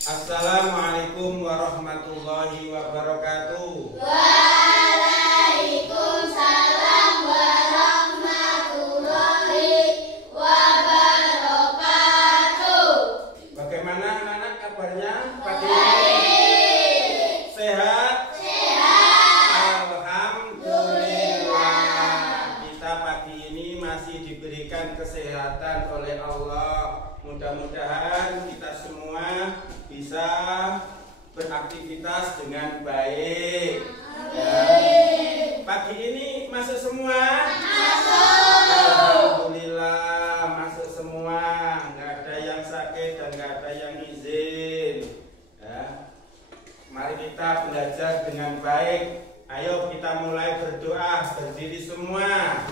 Assalamualaikum warahmatullahi wabarakatuh. Waalaikumsalam warahmatullahi wabarakatuh. Bagaimana anak-anak kabarnya pagi ini? Baik. Sehat? Sehat. Alhamdulillah. Kita pagi ini masih diberikan kesehatan oleh Allah. Mudah-mudahan kita semua bisa beraktivitas dengan baik. Amin. Pagi ini masuk semua? Masuk. Alhamdulillah masuk semua. Nggak ada yang sakit dan nggak ada yang izin. Ya. Mari kita belajar dengan baik. Ayo kita mulai berdoa. Berdiri semua.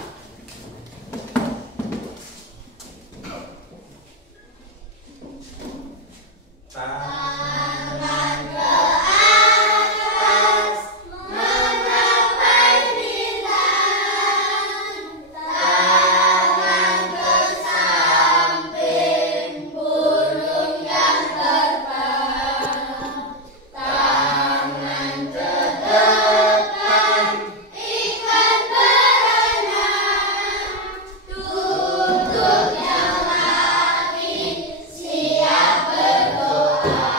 Tangan ke atas, menggapai bintang. Tangan ke samping, burung yang terbang. Tangan ke depan, ikan berenang. Tutup yang lagi, siap berdoa.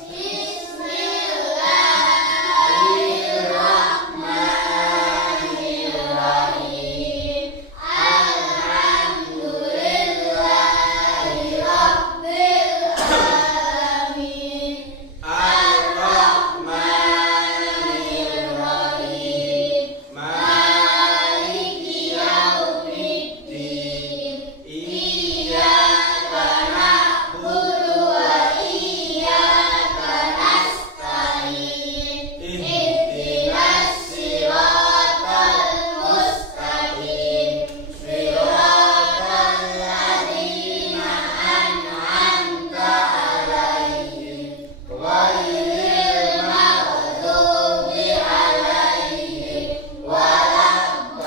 Bismillahirrahmanirrahim. Alhamdulillahirabbil alamin. Ar-Rahmanirrahim. Maliki yaumiddin. Iyyaka na'budu wa iyyaka nasta'in. Ihdinas siratal mustaqim. Siratal ladzina an'amta 'alaihim ghairil maghdubi 'alaihim waladdallin.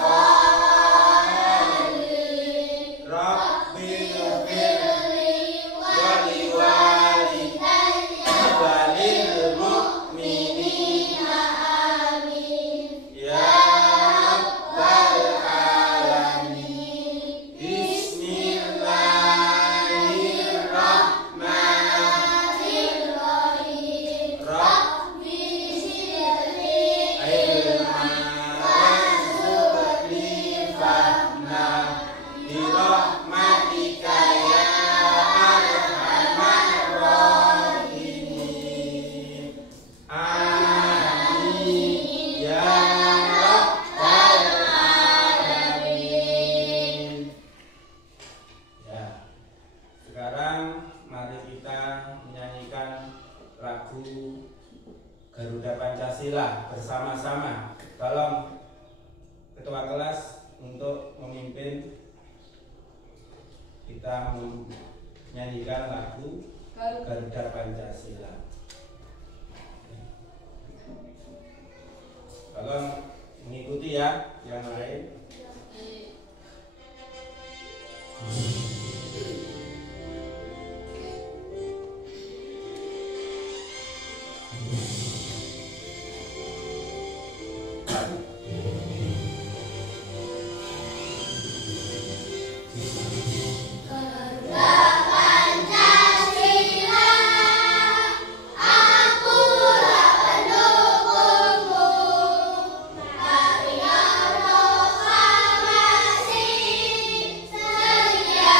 Rabbighfirli wa liwalidayya wa lil mu'minina amin. Ya Rabbal alamin. Bismillahirrahmanirrahim. Rabbi zidni ilman warzuqni fahman birahmatika ya arhamar rahimin. Amin ya Rabbal alamin. Ya, sekarang mari kita menyanyikan lagu Garuda Pancasila bersama-sama. Tolong ketua kelas untuk memimpin kita menyanyikan lagu Garuda Pancasila. Tolong mengikuti ya yang lain. Garuda Pancasila, akulah pendukungmu. Karya proklamasi setia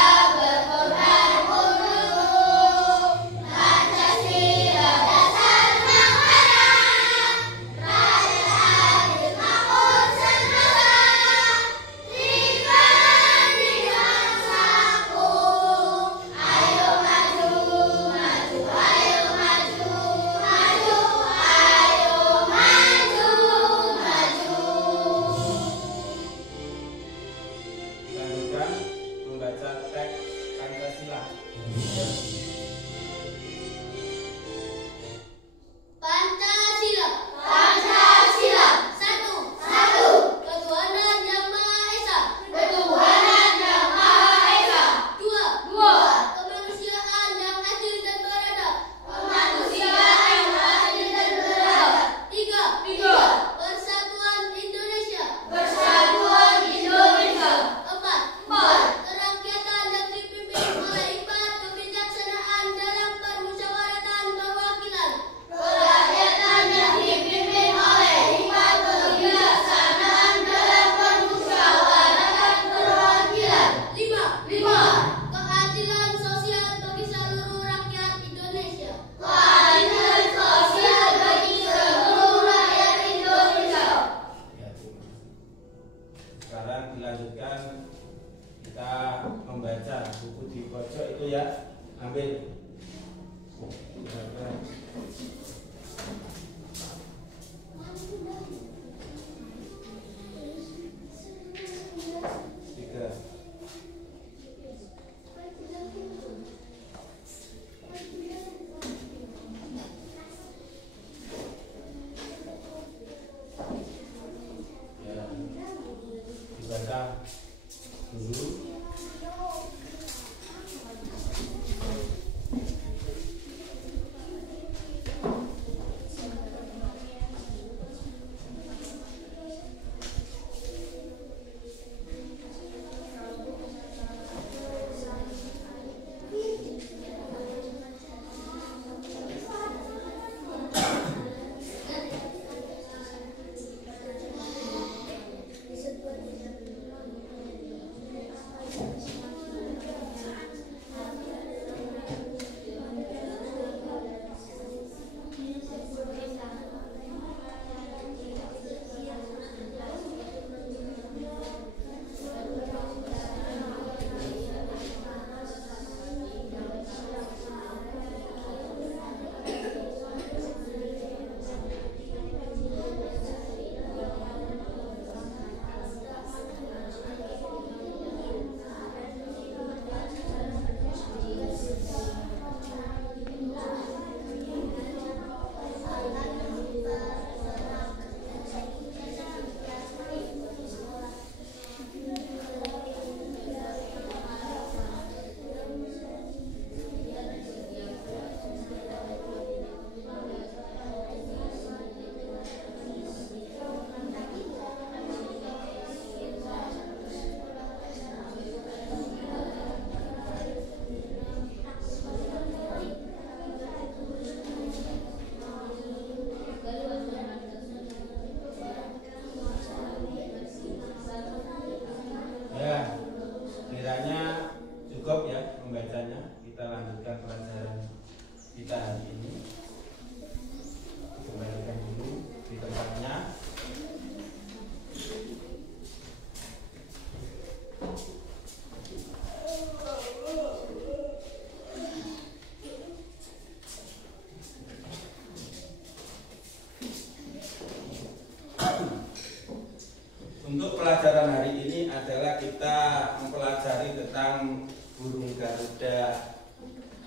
Untuk pelajaran hari ini adalah kita mempelajari tentang burung Garuda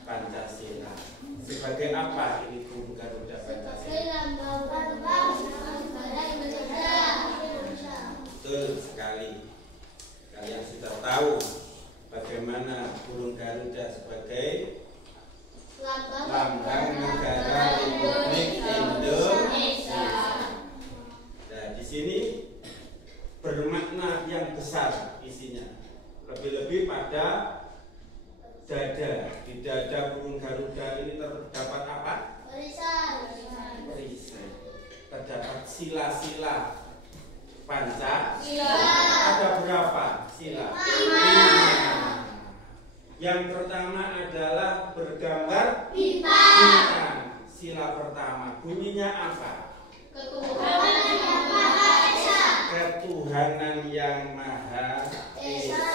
Pancasila. Sebagai apa ini burung Garuda Pancasila? Betul sekali. Kalian sudah tahu bagaimana burung Garuda sebagai lambang negara Republik Indonesia. Nah, di sini bermakna yang besar isinya, lebih-lebih pada dada. Di dada burung Garuda ini terdapat apa? Perisai. Terdapat sila-sila Pancasila. Ada berapa sila? 5. Yang pertama adalah bergambar bintang. Sila pertama bunyinya apa? Ketuhanan yang Maha Esa.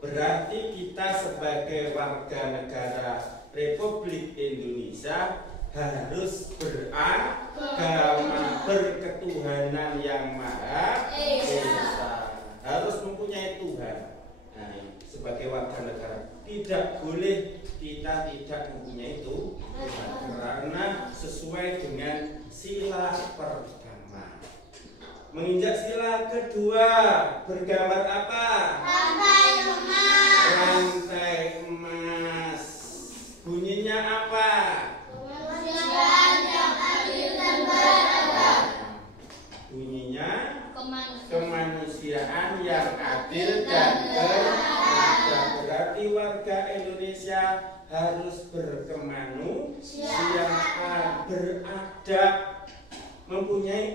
Berarti kita sebagai warga negara Republik Indonesia harus beragama berketuhanan yang Maha Esa. Harus mempunyai Tuhan. Nah, sebagai warga negara tidak boleh kita tidak mempunyai Tuhan, karena sesuai dengan sila pertama. Menginjak sila kedua bergambar apa? Rantai emas. Bunyinya apa? Bunyinya kemanusiaan yang adil dan beradab. Berarti warga Indonesia harus berkemanusiaan, beradab, mempunyai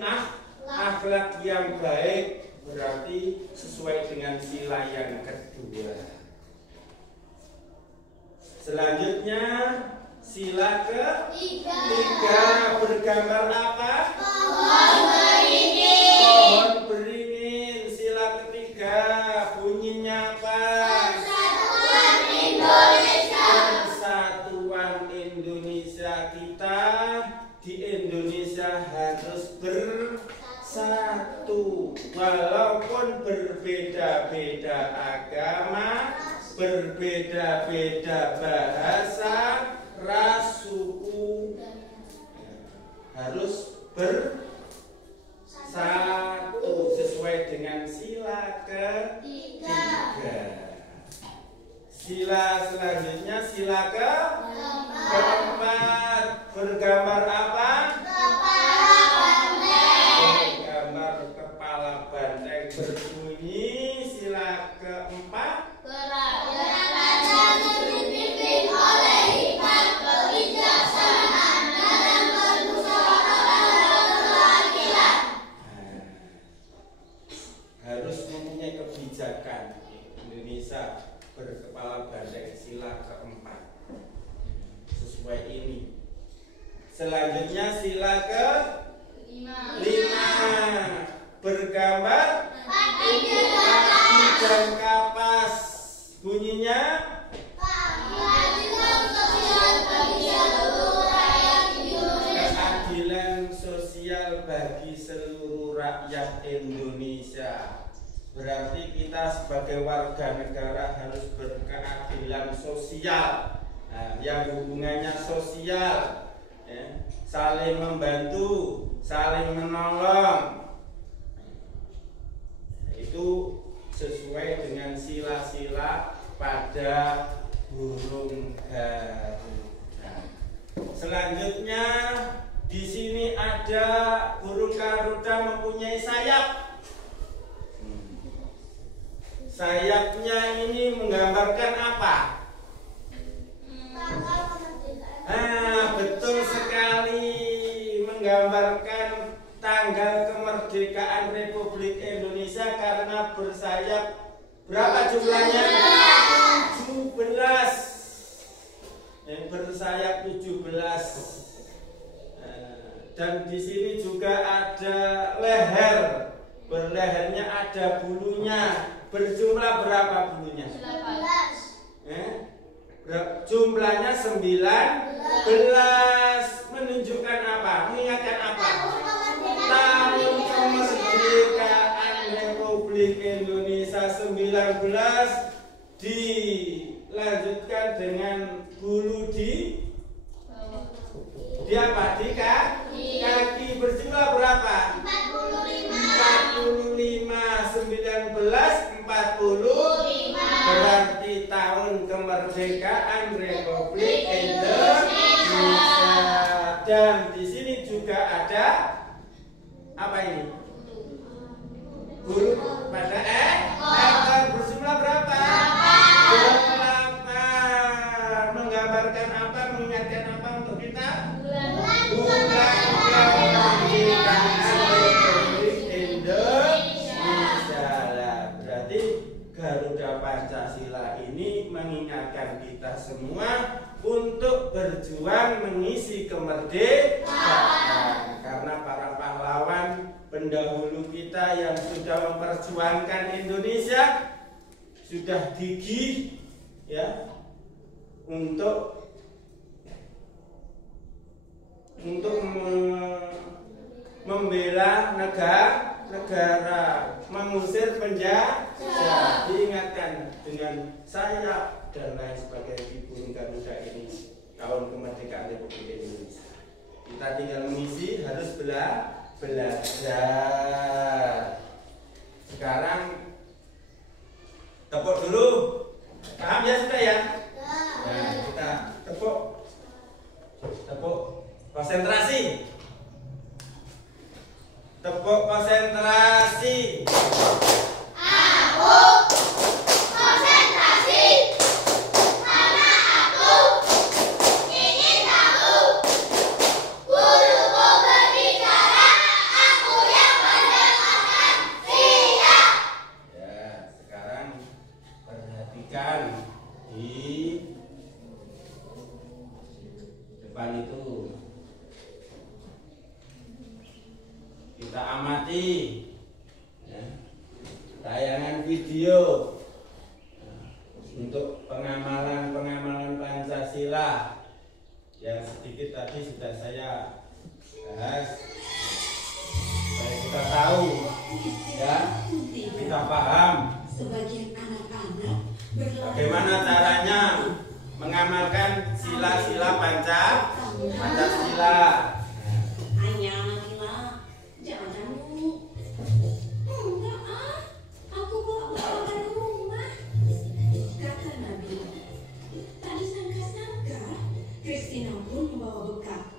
akhlak yang baik. Berarti sesuai dengan sila yang kedua. Selanjutnya sila ketiga bergambar apa? Pohon beringin. Sila ketiga bunyinya apa? Persatuan Indonesia. Persatuan Indonesia. Indonesia kita di Indonesia harus bersatu, walaupun berbeda-beda agama, berbeda-beda bahasa, ras, suku, harus bersatu sesuai dengan sila ketiga. Sila selanjutnya sila keempat, bergambar apa? Bergambar kepala banteng. Berbunyi sila keempat. Dipimpin oleh hikmat, kebijaksanaan, dan permusyawaratan keadilan. Harus mempunyai kebijakan. Indonesia berkepala banteng, sila keempat. Sesuai ini. Selanjutnya sila ke-5, bergambar padi dan kapas. Bunyinya keadilan sosial bagi seluruh rakyat Indonesia. Berarti kita sebagai warga negara harus berkeadilan sosial, yang hubungannya sosial, ya, saling membantu, saling menolong. Itu sesuai dengan sila-sila pada burung garuda. Selanjutnya di sini ada burung garuda mempunyai sayap. Sayapnya ini menggambarkan apa? Betul sekali, menggambarkan tanggal kemerdekaan Republik Indonesia karena bersayap. Berapa jumlahnya? 17. Yang bersayap 17. Dan di sini juga ada leher. Berlehernya ada bulunya. Berjumlah berapa bulunya? 19. Jumlahnya 19. Menunjukkan apa? Mengingatkan apa? Tahun kemerdekaan Republik Indonesia 19. Dilanjutkan dengan bulu di apa? Di kaki. Berjumlah berapa? 45. 19 45. Berarti tahun kemerdekaan Republik Indonesia. Dan di sini juga ada apa ini? Bulu pada ekor. Berjumlah berapa? 8. Menggambarkan apa? Mengingatkan apa untuk kita? Bulan kemerdekaan Republik Indonesia. Berarti Garuda Pancasila ini mengingatkan kita semua untuk berjuang mengisi kemerdekaan. Karena para pahlawan pendahulu kita yang sudah memperjuangkan Indonesia sudah gigih, ya, untuk membela negara, mengusir penjajah. Diingatkan dengan sayap dan lain sebagainya di burung Garuda ini tahun kemerdekaan Republik Indonesia. Kita tinggal mengisi, harus belajar. Sekarang tepuk dulu. Paham ya sudah ya? Nah, kita tepuk. Konsentrasi. Tepuk konsentrasi. Aku konsentrasi karena aku ingin tahu. Guruku berbicara, aku yang mendengarkan. Siap. Ya, sekarang perhatikan di depan itu. Kita amati, ya, tayangan video untuk pengamalan Pancasila yang sedikit tadi sudah saya bahas supaya kita tahu, ya, kita paham bagaimana caranya mengamalkan sila-sila Pancasila. Jangan dulu. Enggak aku bawa bekal ke rumah. Kata Nabila. Tak disangka-sangka, Christina pun membawa bekal.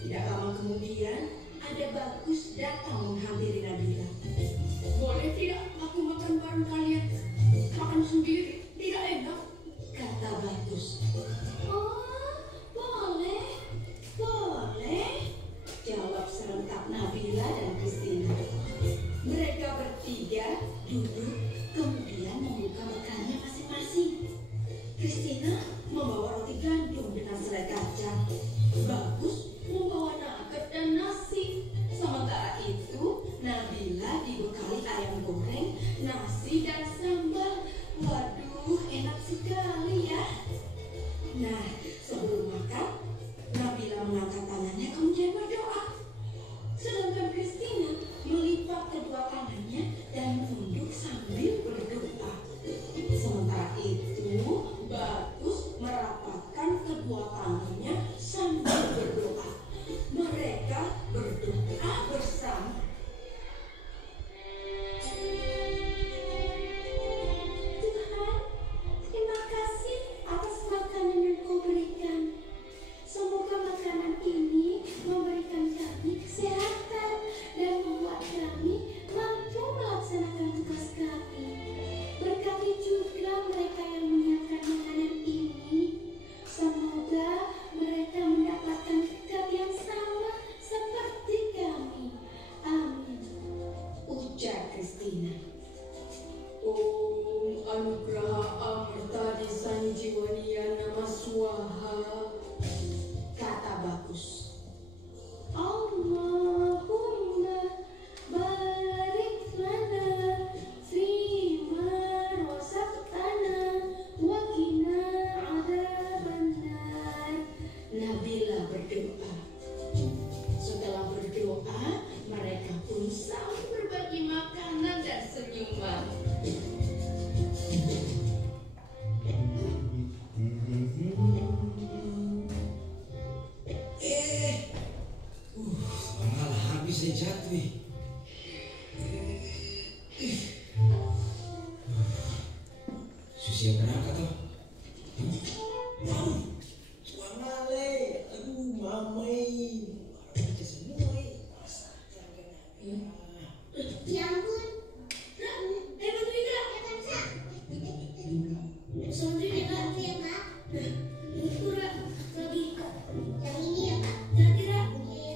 Tidak lama kemudian, ada Bagus datang menghampiri Nabila. Boleh tidak aku makan bareng kalian? Makan sendiri, tidak enak. Kata Bagus. Oh, boleh. Jawab serentak Nabila dan Christina. Mereka bertiga duduk, kemudian membuka makanannya masing-masing. Christina membawa roti gandum dengan selai kacang. Bagus membawa nugget dan nasi. Sementara itu, Nabila dibekali ayam goreng, nasi dan sambal. Waduh, enak sekali ya. Nah, sebelum makan, Nabila mengangkat tangannya kemudian berdoa. Sedangkan Christina melipat kedua tangannya dan menunduk sambil berdoa. Sementara itu, Bagus merapatkan kedua tangannya sambil berdoa. Mereka berdoa bersama. Tuhan, terima kasih atas makanan yang Kau berikan. Semoga makanan ini memberikan kami kesehatan dan membuat kami mampu melaksanakan tugas kami. Berkati juga mereka yang menyiapkan makanan ini. Semoga mereka mendapatkan berkat yang sama seperti kami. Amin. Ujar Christina. Om Anugraha Amarta Disanjiwaniya Nama Swaha. Kata Bagus. Allahumma barik lana fima razaqtana wa qina adzabannar. Nabila berdoa. Setelah berdoa, mereka pun saling berbagi makanan dan senyuman. Malah habis saya jatuh. Susia berangkat toh? Tuan Male, aduh mamai, baca semua. Ya ampun. Bantuin Kak. Ya kan, Sa? Bantuin ya Kak. Ya, Kak. Kak. Lagi. Yang ini ya, Kak. Ganti Kak. Iya.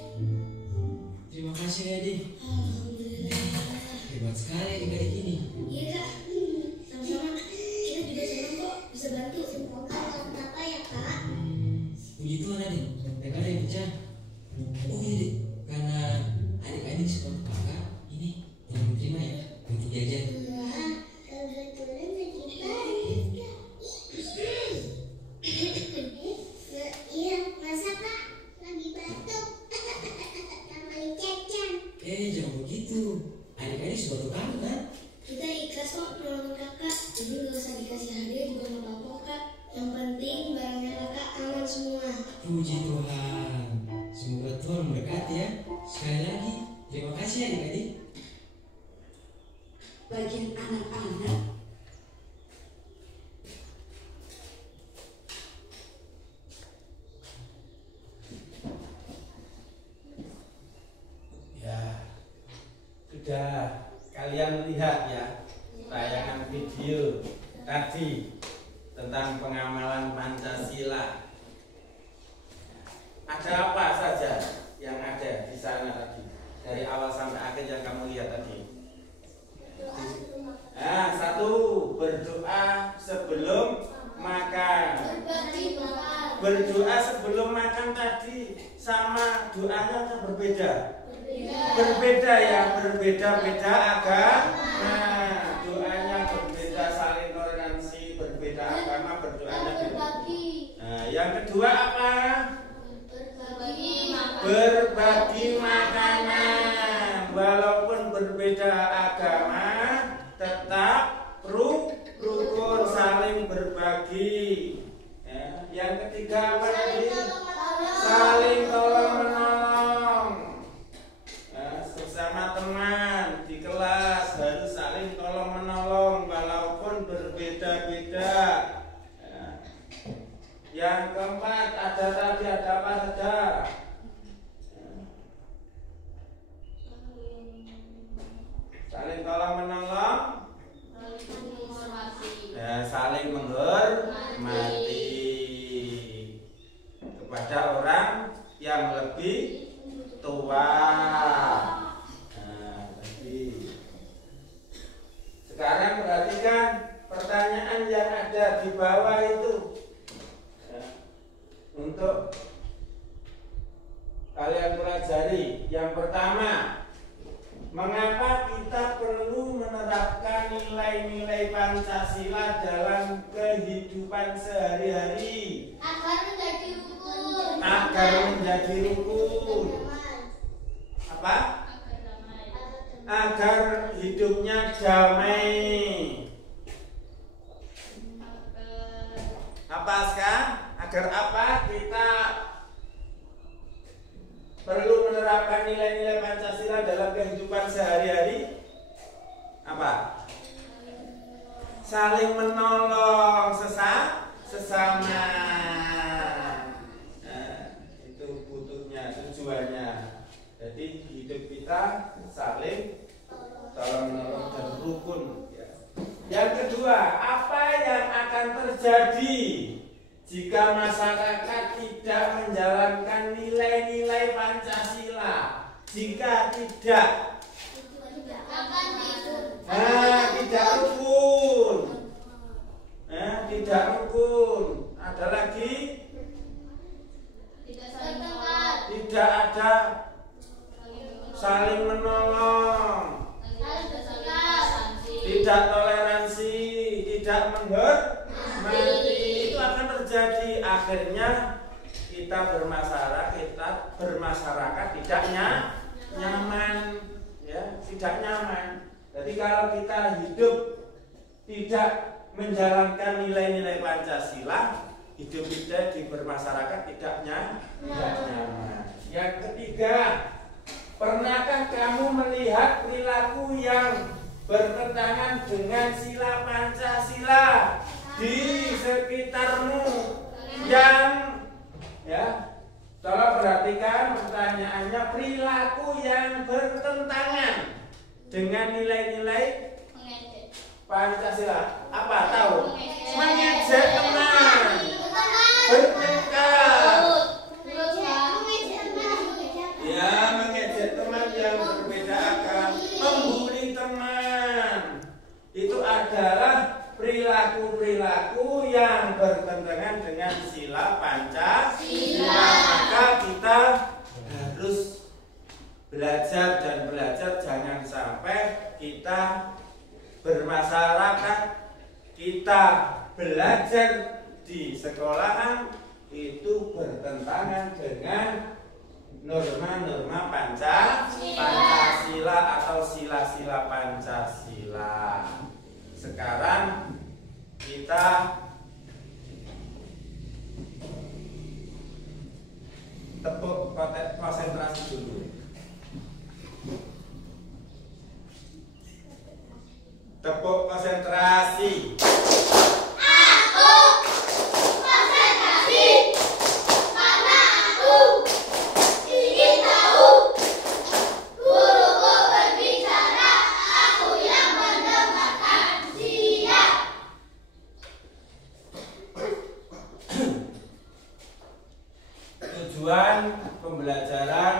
Terima kasih Edi. Alhamdulillah. Hebat sekali adik-adik ini. Iya Kak. Sama-sama. Kita juga senang kok bisa bantu. Semoga nggak apa-apa ya, Kak. Puji Tuhan Adik, tidak ada yang pecah. Oh iya Dik, karena adik-adik sekolah kakak ini yang terima ya untuk jajan. Wah, kebetulan lagi baik. Iya, masa Kak lagi batuk. Namanya Cacan. Jangan begitu. Adik-adik sudah tukang kan? Kita ikhlas kok nolongin kakak. Jadi nggak usah dikasih hadiah juga nggak apa-apa Kak. Yang penting barangnya kakak aman semua. Puji Tuhan. Semoga Tuhan memberkati ya. Sekali lagi, terima kasih adik-adik. Bagian anak-anak. Ya, sudah kalian lihat ya tayangan video tadi tentang pengamalan Pancasila. Ada apa saja yang ada di sana tadi dari awal sampai akhir yang kamu lihat tadi? Nah, satu, berdoa sebelum makan. Berdoa sebelum makan tadi sama doanya kan berbeda. Berbeda ya, berbeda-beda agama. Nah, doanya berbeda, saling toleransi, berbeda agama, berdoanya berbeda. Nah, yang kedua kedua apa? Berbagi makanan. Walaupun berbeda agama, tetap rukun, saling berbagi. Ya. Yang ketiga apa tadi? Saling tolong menolong. Ya, sesama teman di kelas harus saling tolong menolong walaupun berbeda-beda. Ya. Yang keempat ada apa saja? Saling tolong menolong, ya, saling menghormati kepada orang yang lebih tua. Nah, sekarang perhatikan pertanyaan yang ada di bawah itu, ya, untuk kalian pelajari. Yang pertama, mengapa kita perlu menerapkan nilai-nilai Pancasila dalam kehidupan sehari-hari? Agar menjadi rukun. Apa? Agar hidupnya damai. Apa sekarang? Agar apa kita perlu menerapkan nilai-nilai Pancasila dalam kehidupan sehari-hari? Apa? Saling menolong sesama. Nah, itu butuhnya, tujuannya. Jadi hidup kita saling tolong menolong dan rukun. Yang kedua, apa yang akan terjadi jika masyarakat tidak menjalankan nilai-nilai Pancasila? Jika tidak rukun. Tidak rukun. Ada lagi? Tidak ada saling menolong. Tidak toleransi, tidak menghormati. Itu akan terjadi. Akhirnya kita bermasyarakat tidak nyaman, ya, tidak nyaman. Jadi kalau kita hidup tidak menjalankan nilai-nilai Pancasila, hidup kita di bermasyarakat tidak nyaman. Yang ketiga, pernahkah kamu melihat perilaku yang bertentangan dengan sila Pancasila di sekitarmu? Yang, ya, tolong perhatikan pertanyaannya, perilaku yang bertentangan dengan nilai-nilai Pancasila. Apa tahu? Mengejek teman, bertengkar, ya, mengejek teman yang berbeda agama, membuli teman. Itu adalah perilaku-perilaku yang bertentangan dengan sila Pancasila. Maka kita harus belajar dan belajar, jangan sampai kita bermasyarakat, kita belajar di sekolahan itu bertentangan dengan norma-norma Pancasila atau sila-sila Pancasila. Sekarang kita tepuk konsentrasi dulu. Tepuk konsentrasi. Aku konsentrasi karena aku ingin tahu. Guruku berbicara, aku yang mendengarkan. Siap. Tujuan pembelajaran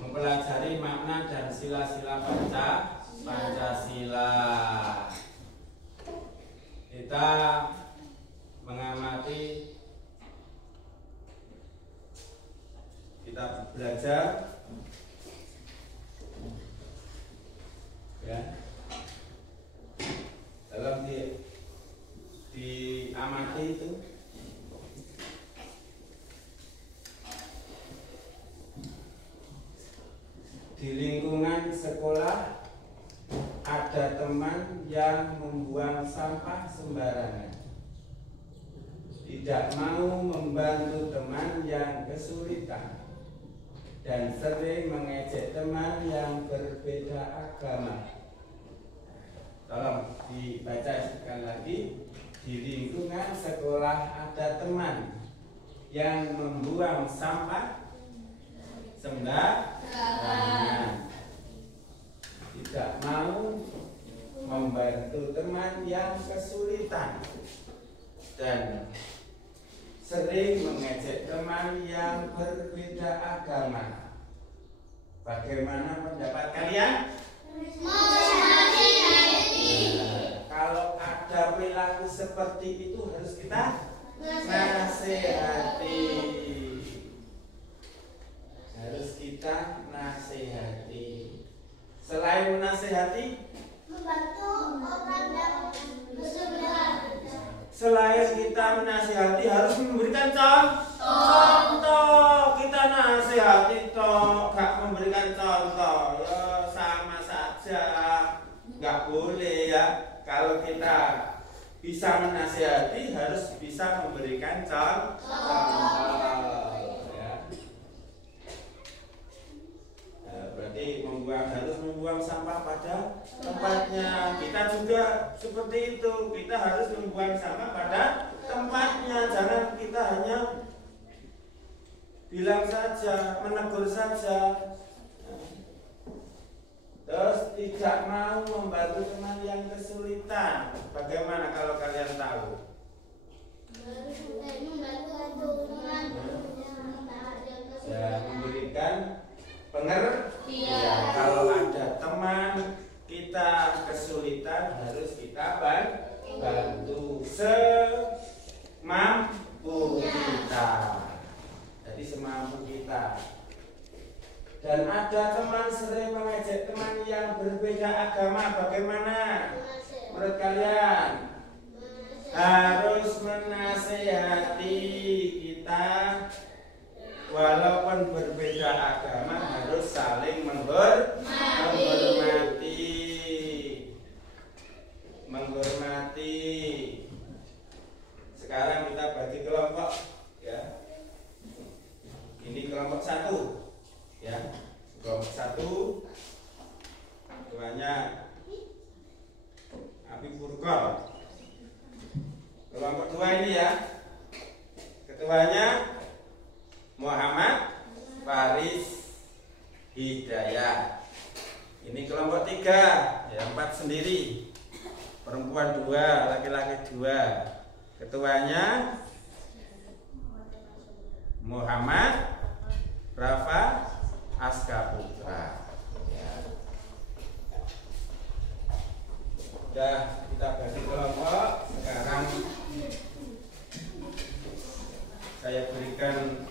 mempelajari makna dan sila-sila Pancasila. Kita mengamati, kita belajar, ya, dalam diamati itu sampah sembarangan, tidak mau membantu teman yang kesulitan, dan sering mengejek teman yang berbeda agama. Tolong dibaca sekali lagi. Di lingkungan sekolah ada teman yang membuang sampah sembarangan, tidak mau membantu teman yang kesulitan, dan sering mengejek teman yang berbeda agama. Bagaimana pendapat kalian? Kalau ada perilaku seperti itu harus kita nasihati. Harus kita nasihati. Selain menasihati, Membantu orang yang kesulitan. selain kita menasihati harus memberikan contoh. Kita nasihati toh, gak memberikan contoh, ya sama saja. Gak boleh ya. Kalau kita bisa menasihati harus bisa memberikan contoh. Ya. Berarti harus membuang sampah pada tempatnya. Kita juga seperti itu. Kita harus membuang sampah pada tempatnya. Jangan kita hanya bilang saja, menegur saja. Terus tidak mau membantu teman yang kesulitan. Bagaimana kalau kalian tahu? Ya, memberikan pengertian. Kalau ada teman kita kesulitan harus kita bantu semampu kita. Jadi semampu kita. Dan ada teman sering mengejek teman yang berbeda agama. Bagaimana menurut kalian? Harus menasehati kita. Walaupun berbeda agama harus saling menghormati. Sekarang kita bagi kelompok, ya. Ini kelompok 1, ya. Kelompok 1, ketuanya Abi Purkol. Kelompok 2 ini ya, ketuanya Muhammad Faris Hidayah. Ini kelompok 3, ya 4 sendiri. Perempuan 2, laki-laki 2. Ketuanya Muhammad Rafa Aska Putra. Ya, kita bagi kelompok. Sekarang saya berikan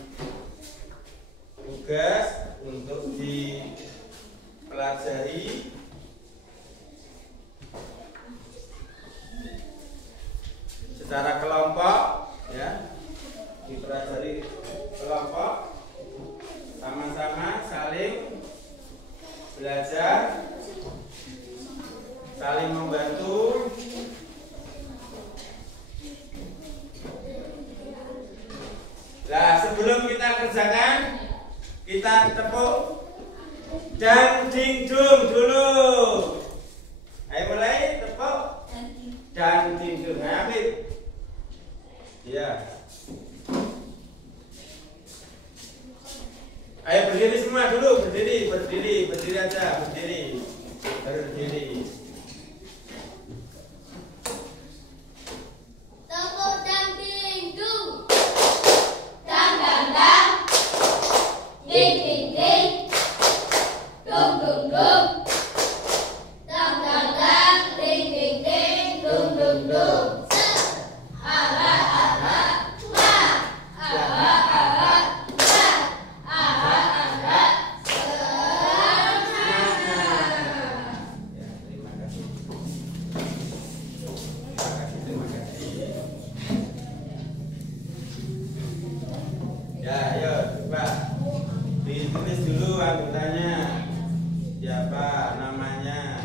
tugas untuk dipelajari secara kelompok, ya. Dipelajari kelompok, sama-sama saling belajar, saling membantu. Nah, sebelum kita kerjakan, kita tepuk dan dingdung dulu. Ayo mulai tepuk dan dingdung. Nah, Habib. Ya. Ayo berdiri semua dulu, berdiri aja, berdiri. Tepuk dan dingdung. Dang dang dang. Ding ding ding. Dung dung dung. Dang dang dang. Ding ding ding. Dung dung dung. Aha aha. Ma. Aha aha. Ma. Aha aha. Ya, terima kasih. Terima kasih. Ya, ayo coba ditulis dulu anggotanya. Siapa namanya?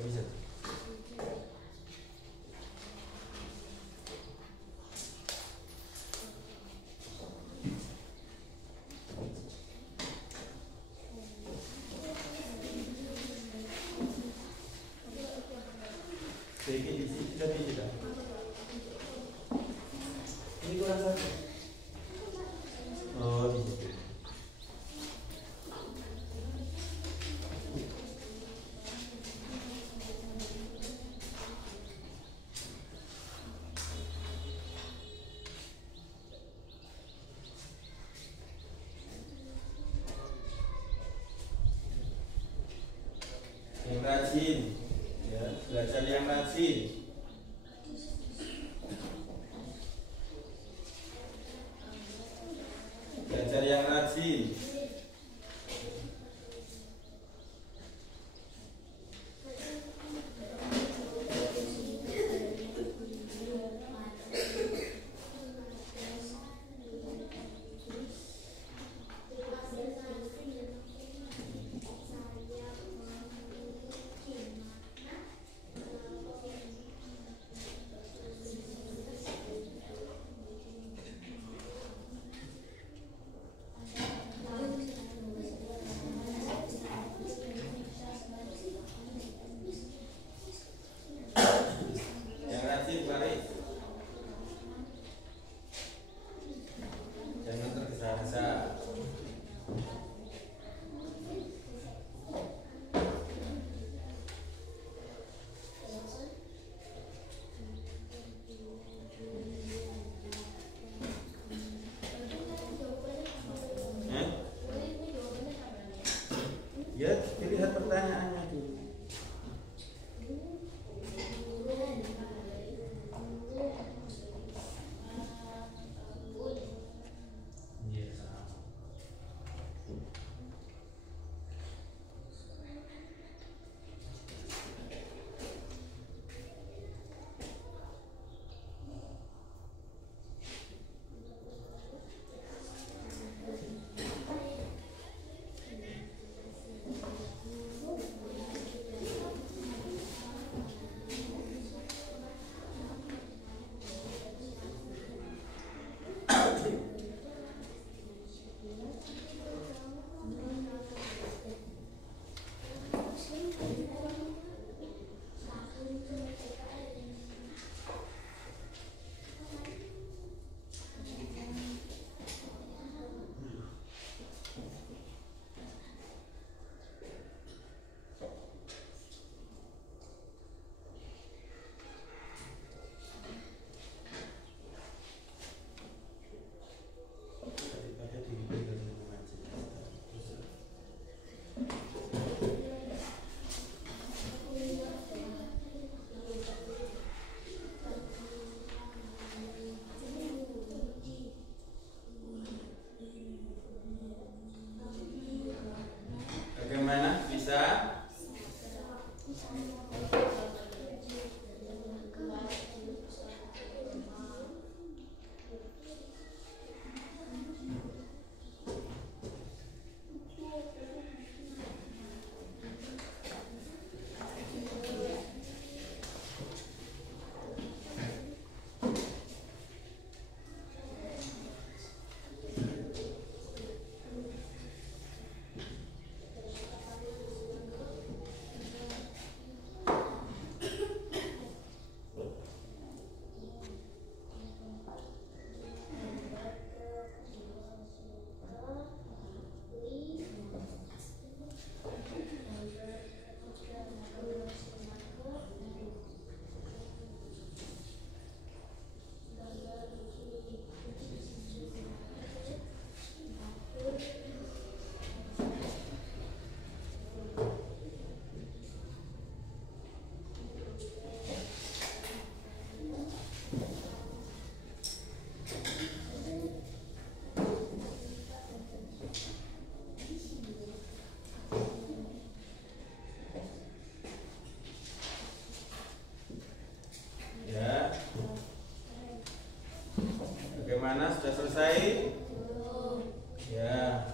Gak bisa. Sedikit di sini sudah bisa. Ini kurang satu. Oh, di situ. Yang rajin, ya, belajar yang rajin. Belajar yang rajin. Yang rajin, Faris. Jangan tergesa-gesa. Ya, lihat pertanyaannya dulu. Bagaimana bisa? Bagaimana, sudah selesai? Ya.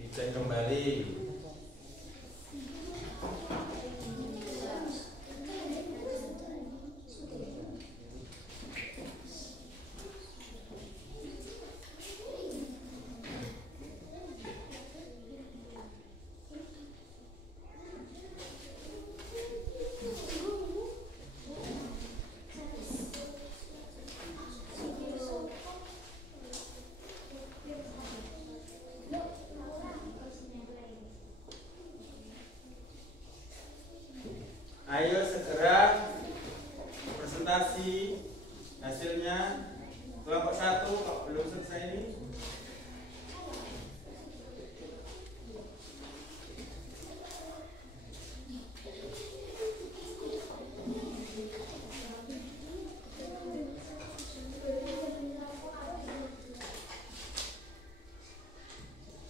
Dicek kembali. Ayo segera presentasi hasilnya kelompok 1 kok belum selesai ini.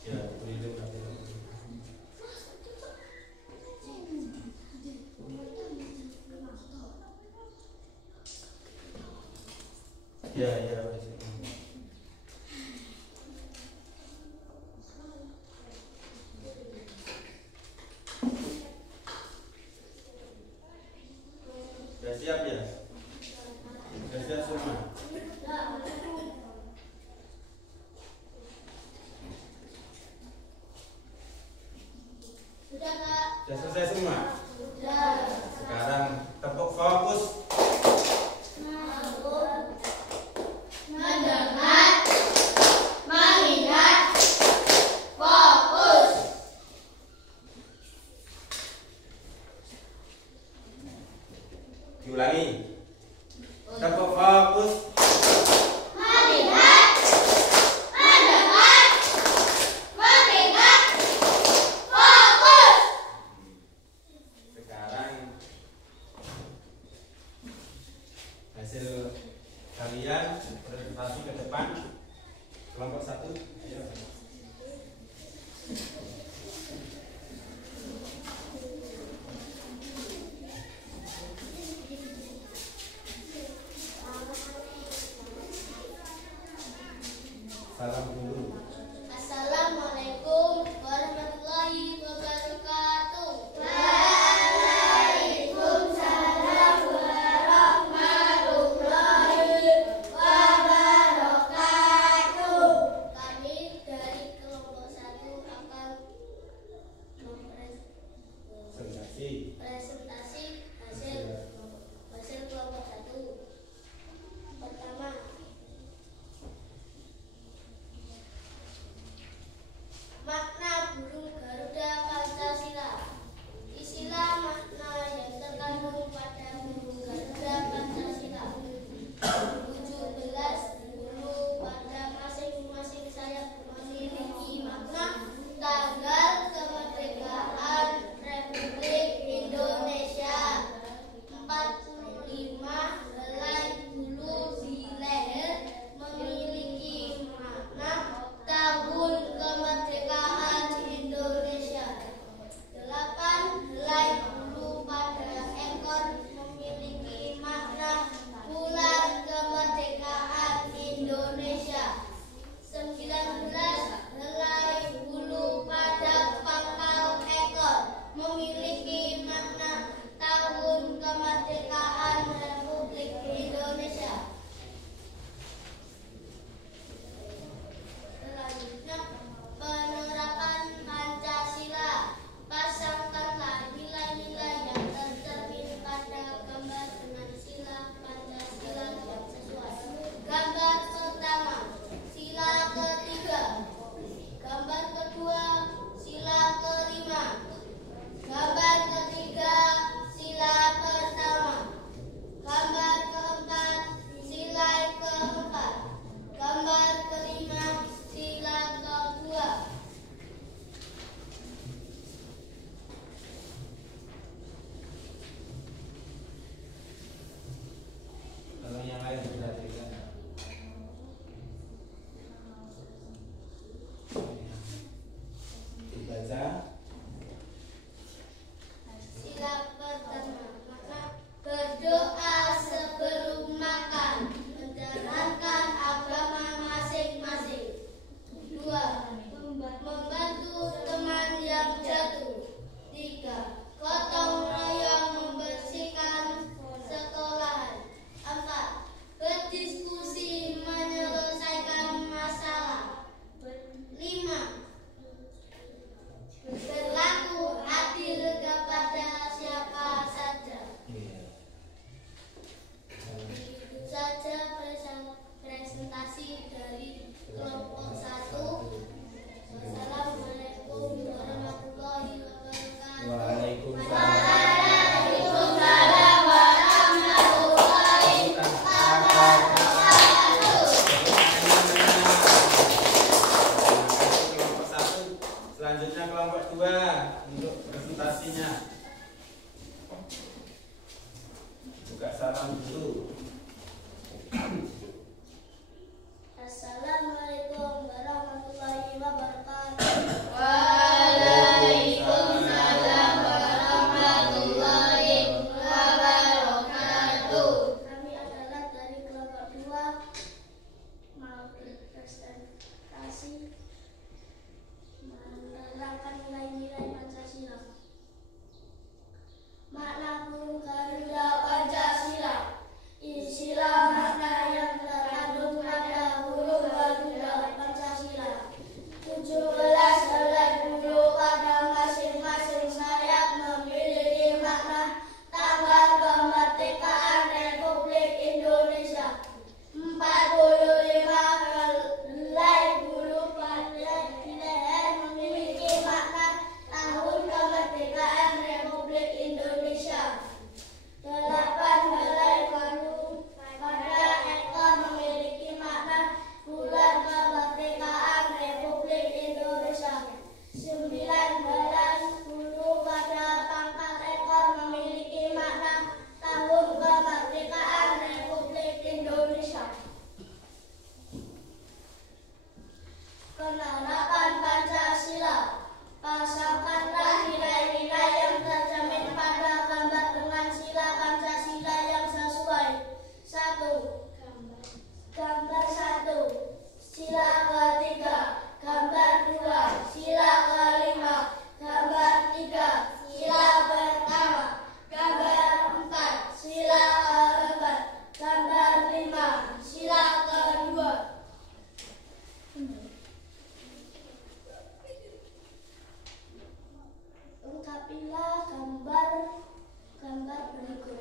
Ya, beri dulu. Ya, wes. Sudah siap ya? Sudah siap semua? Sudah, Kak. Sudah selesai semua? Sudah. Sekarang tepuk fokus. Mendengar, mengingat, fokus. Diulangi. Tepuk fokus. Melihat, mendengar, mengingat, fokus. Sekarang hasil kalian presentasi ke depan kelompok 1. Ayo. Salam dulu. Assalamualaikum warahmatullahi wabarakatuh. Waalaikumsalam warahmatullahi wabarakatuh. Kami dari kelompok 1 akan presentasi hasil kelompok 1. Pertama, presentasinya. Juga salam dulu. Assalamualaikum warahmatullahi wabarakatuh. Waalaikumsalam warahmatullahi wabarakatuh. Kami adalah dari kelompok 2 mau berpresentasi menerangkan nilai-nilai Pancasila. Makna burung Garuda Pancasila. Isilah makna yang terkandung pada burung Garuda Pancasila. 17 helai bulu pada masing-masing sayap memiliki makna tanggal kemerdekaan Republik Indonesia. 45 helai bulu pada leher memiliki makna tahun kemerdekaan Republik Indonesia. 8 helai bulu pada ekor memiliki makna bulan kemerdekaan Republik Indonesia. 19 bulu pada pangkal ekor memiliki makna tahun kemerdekaan Republik Indonesia. Penerapan Pancasila. Pasangkanlah nilai-nilai yang tercermin pada gambar dengan sila Pancasila yang sesuai. 1. Gambar 1. Sila ketiga. Gambar 2. Sila kelima. Gambar 3. Sila pertama. Gambar 4. Sila keempat. Gambar 5. Sila kedua. Ungkapilah gambar berikut.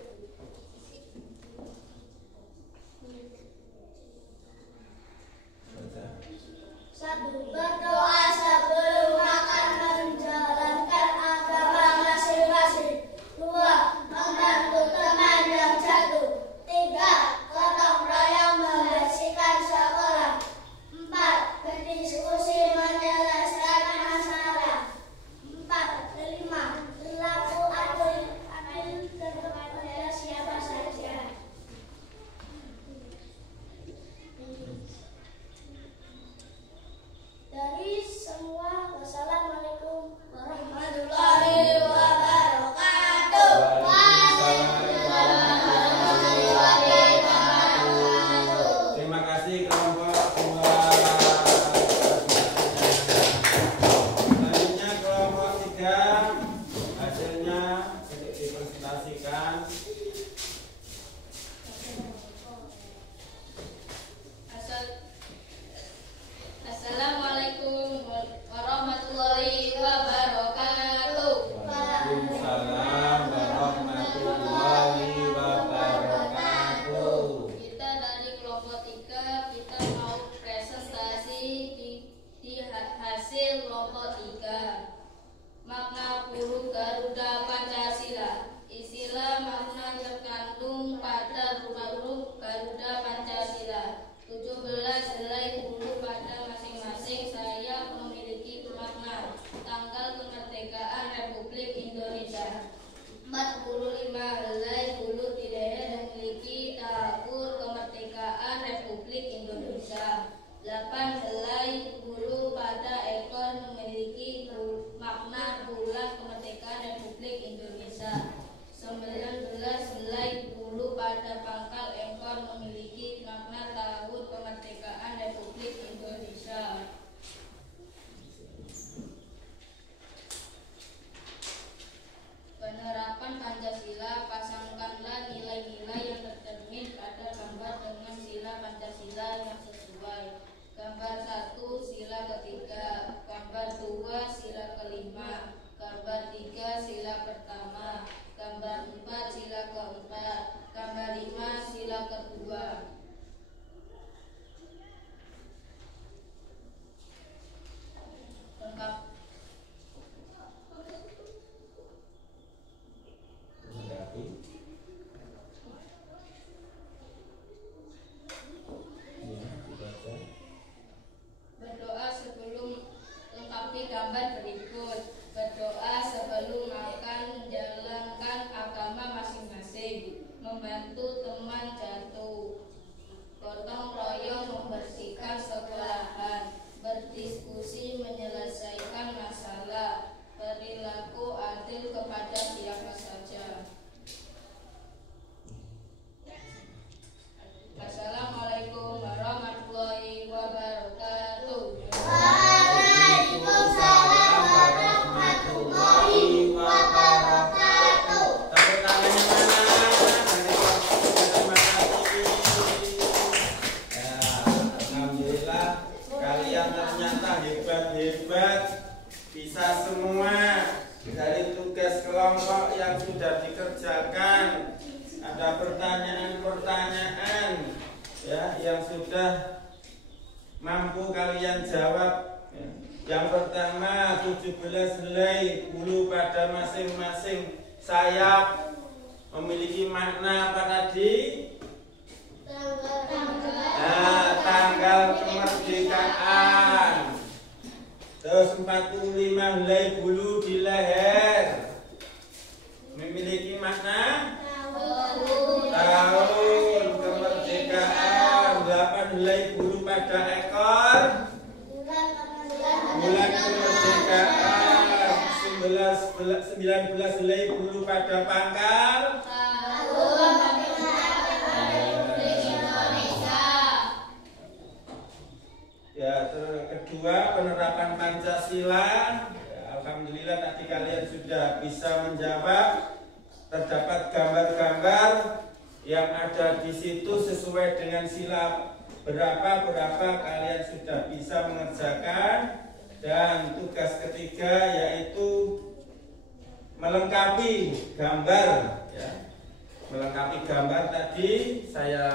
1. Berdoa sebelum makan menjalankan agama masing-masing. 2. Membantu teman yang jatuh. 3. Gotong royong membersihkan sekolah. 4. Berdiskusi menyelesaikan masalah. 5. Berlaku adil kepada siapa saja. Dari semua, wassalamualaikum warahmatullahi wabarakatuh. Warahmatullahi wabarakatuh. Terima kasih kelompok 2. Selanjutnya kelompok 3, hasilnya untuk dipresentasikan. Assalamualaikum warahmatullahi wabarakatuh. Waalaikumsalam warahmatullahi wabarakatuh. Kita dari kelompok 3, kita mau presentasi di hasil kelompok 3. Makna burung Garuda Pancasila. Istilah makna terkandung pada burung Garuda Pancasila. 17 helai bulu pada masing-masing sayap memiliki makna tanggal kemerdekaan Republik Indonesia. 45 helai bulu di leher memiliki tahun kemerdekaan Republik Indonesia. 8 helai bulu pada ekor memiliki makna bulan kemerdekaan Republik Indonesia. 19 helai bulu pada pangkal ekor memiliki makna tahun kemerdekaan Republik Indonesia. Penerapan Pancasila. Pasangkanlah nilai-nilai yang tercermin pada gambar dengan sila Pancasila yang sesuai. Gambar yang ternyata hebat-hebat, bisa semua. Dari tugas kelompok yang sudah dikerjakan, ada pertanyaan-pertanyaan ya yang sudah mampu kalian jawab. Yang pertama, 17 helai bulu pada masing-masing sayap memiliki makna apa tadi? Tanggal kemerdekaan. Terus 45 helai bulu di leher memiliki makna tahun kemerdekaan. 8 helai bulu pada ekor bulan kemerdekaan. 19 helai bulu pada pangkal ya. Kedua, penerapan Pancasila. Ya, alhamdulillah tadi kalian sudah bisa menjawab. Terdapat gambar-gambar yang ada di situ sesuai dengan sila berapa kalian sudah bisa mengerjakan. Dan tugas ketiga yaitu melengkapi gambar ya. Melengkapi gambar tadi saya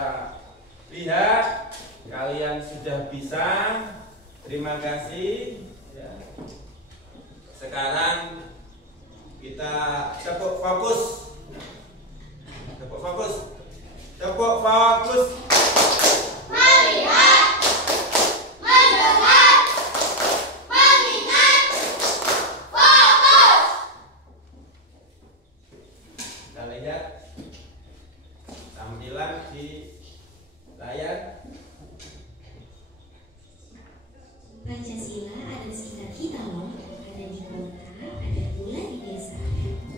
lihat kalian sudah bisa. Terima kasih ya. Sekarang kita tepuk fokus. Tepuk fokus. Tepuk fokus. Melihat, mendengar, mengingat, fokus. Kita lihat tampilan di layar. Pancasila ada di sekitar kita loh, ada di kota, ada pula di desa.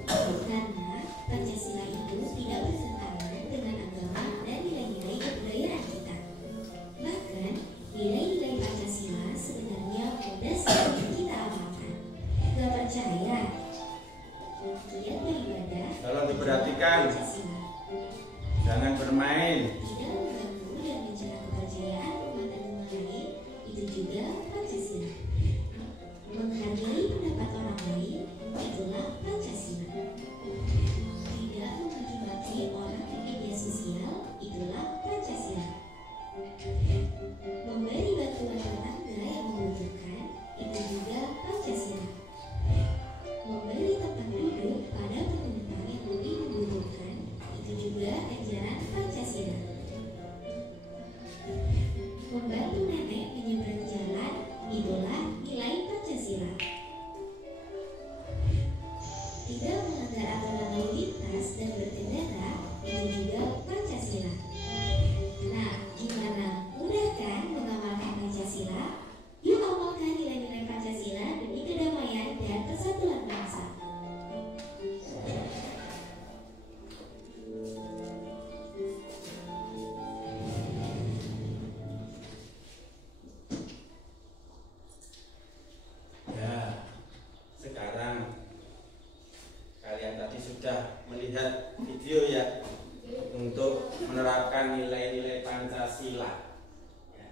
Karena Pancasila itu tidak bertentangan dengan agama dan nilai-nilai kebudayaan kita. Bahkan nilai-nilai Pancasila sebenarnya mudah sekali kita amalkan. Gak percaya? Lihat beribadah. Tolong diperhatikan, Pancasila jangan bermain. tidak mengganggu dan mencela kepercayaan umat agama lain. Itu juga Pancasila. Menghargai pendapat orang lain, itulah Pancasila. Tidak memaki-maki orang di media sosial, itulah Pancasila. Memberi bantuan tetangga yang membutuhkan, itu juga Pancasila. Memberi tempat duduk pada penumpang yang lebih membutuhkan, itu juga ajaran Pancasila. Membantu nenek menyeberang jalan, itulah nilai Pancasila. Tidak melanggar aturan lalu lintas dan berkendara, itu juga Pancasila. Nah, gimana? Mudah kan mengamalkan Pancasila? Yuk amalkan nilai-nilai Pancasila demi kedamaian dan persatuan bangsa. Ya, sekarang kalian tadi sudah melihat video ya untuk menerapkan nilai-nilai Pancasila. Ya.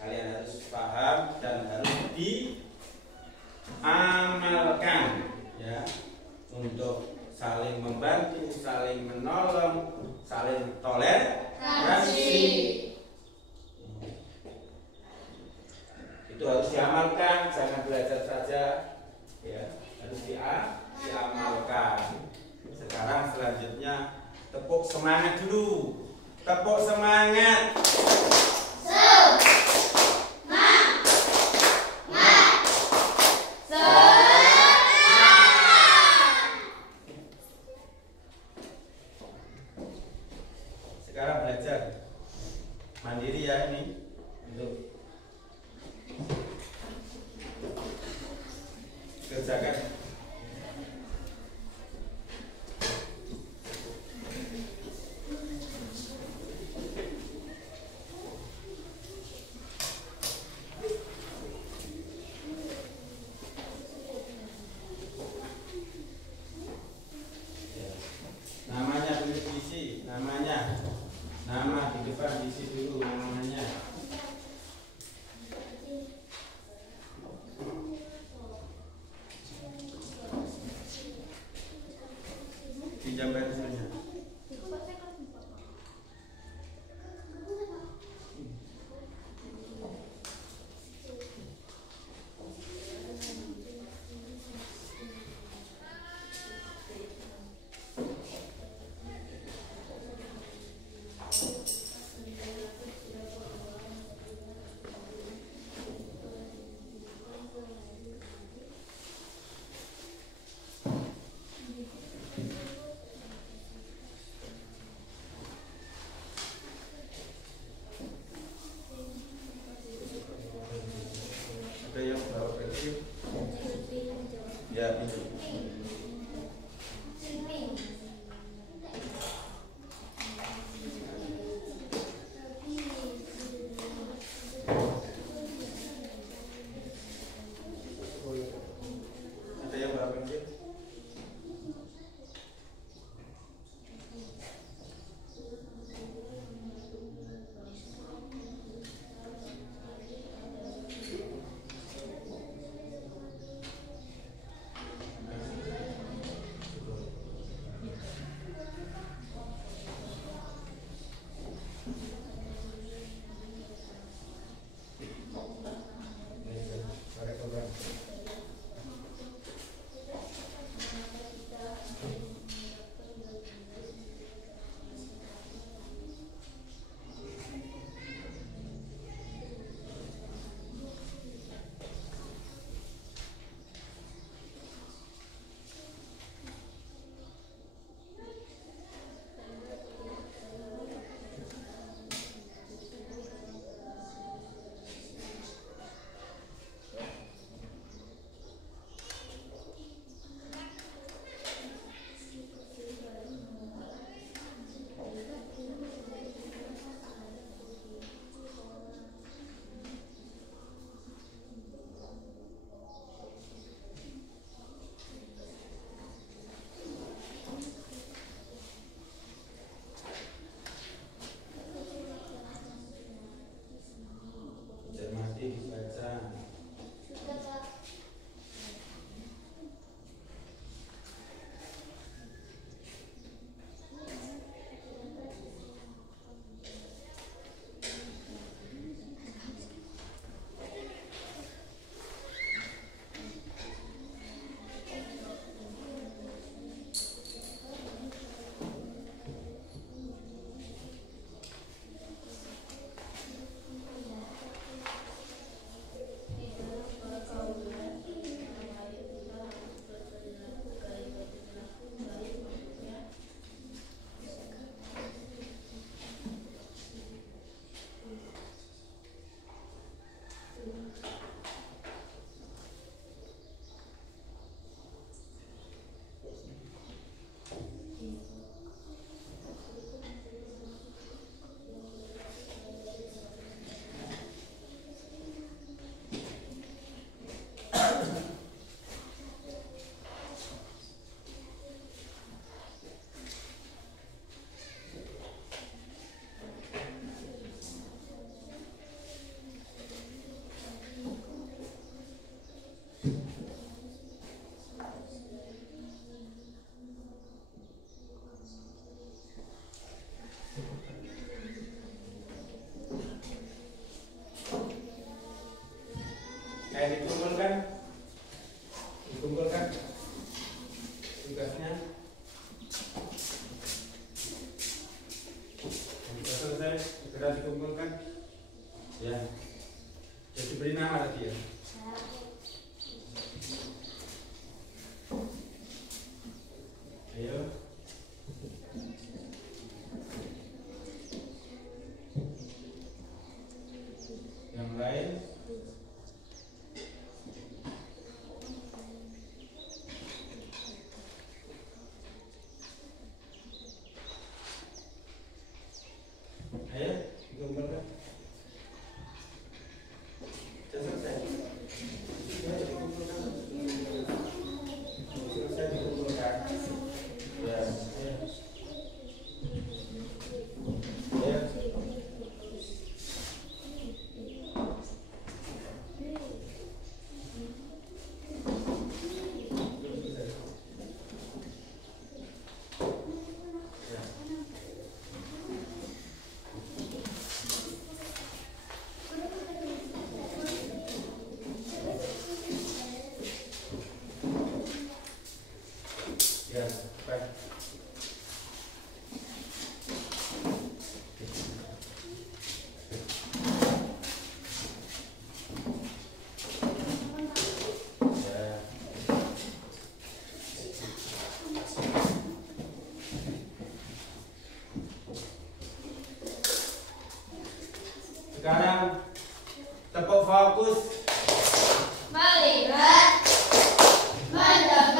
Kalian harus paham dan harus diamalkan ya, untuk saling membantu, saling menolong, saling toleransi. Itu harus diamalkan, jangan belajar saja ya, harus diamalkan. Sekarang selanjutnya tepuk semangat dulu. Tepuk semangat. Sekarang belajar mandiri ya ini untuk kerjakan. itu. Ada yang berapa pensil? Cermati dibaca. Sudah, Pak. Dikumpulkan tugasnya. Sudah selesai, segera dikumpulkan. Ya, jadi beri nama lagi ya. Ayo. Yang lain. Ayo, dikumpulkan. Sudah selesai. Ya, dikumpulkan. Selesai dikumpulkan. Ya, ya. Ya. Ya, baik. Ya. Sekarang tepuk fokus. Melihat, mendengar.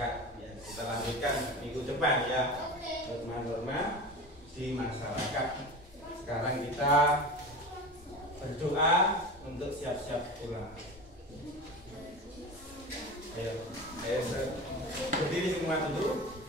masyarakat. Ya, kita lanjutkan minggu depan ya. Norma-norma di masyarakat. Sekarang kita berdoa untuk siap-siap pulang. Ayo berdiri semua dulu.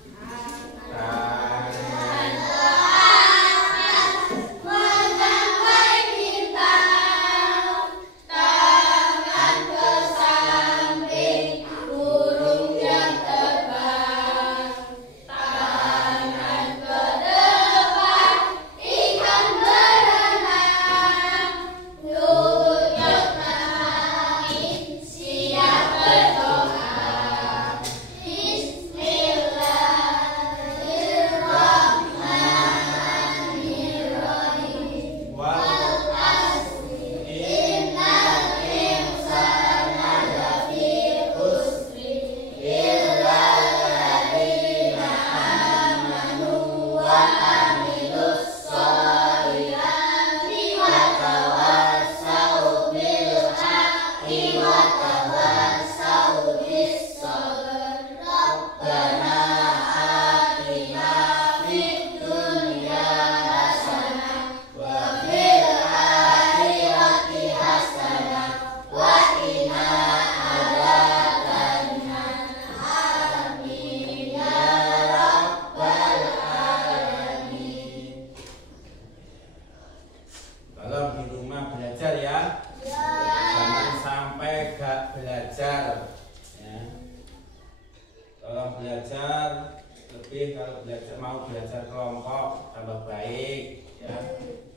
Mau belajar kelompok tambah baik ya.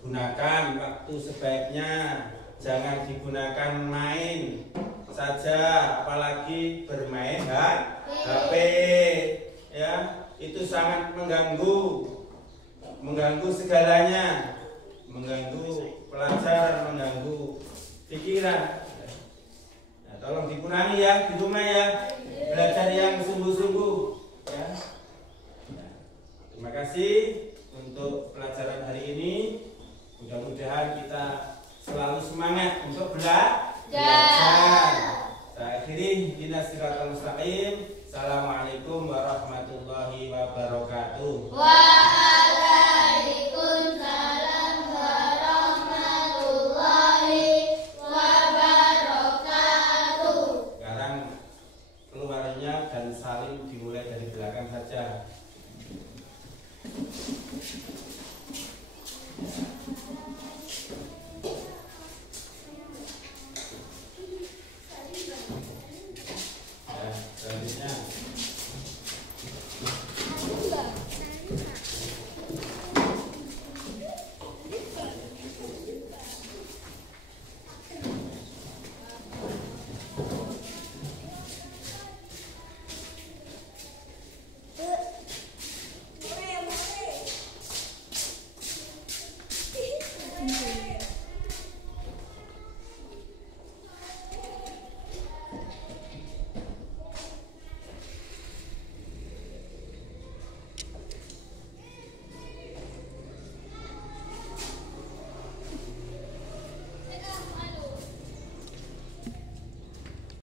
Gunakan waktu sebaiknya, jangan digunakan main saja, apalagi bermain HP ya. Itu sangat mengganggu segalanya, mengganggu pelajaran, mengganggu pikiran. Nah, tolong dikurangi ya di rumah ya, belajar yang sungguh-sungguh ya. Terima kasih untuk pelajaran hari ini. Mudah-mudahan kita selalu semangat untuk belajar. Saya akhiri ihdinas siratal mustaqim. Assalamualaikum warahmatullahi wabarakatuh. Waalaikumsalam warahmatullahi wabarakatuh. Sekarang keluarnya dan saling dimulai dari belakang saja.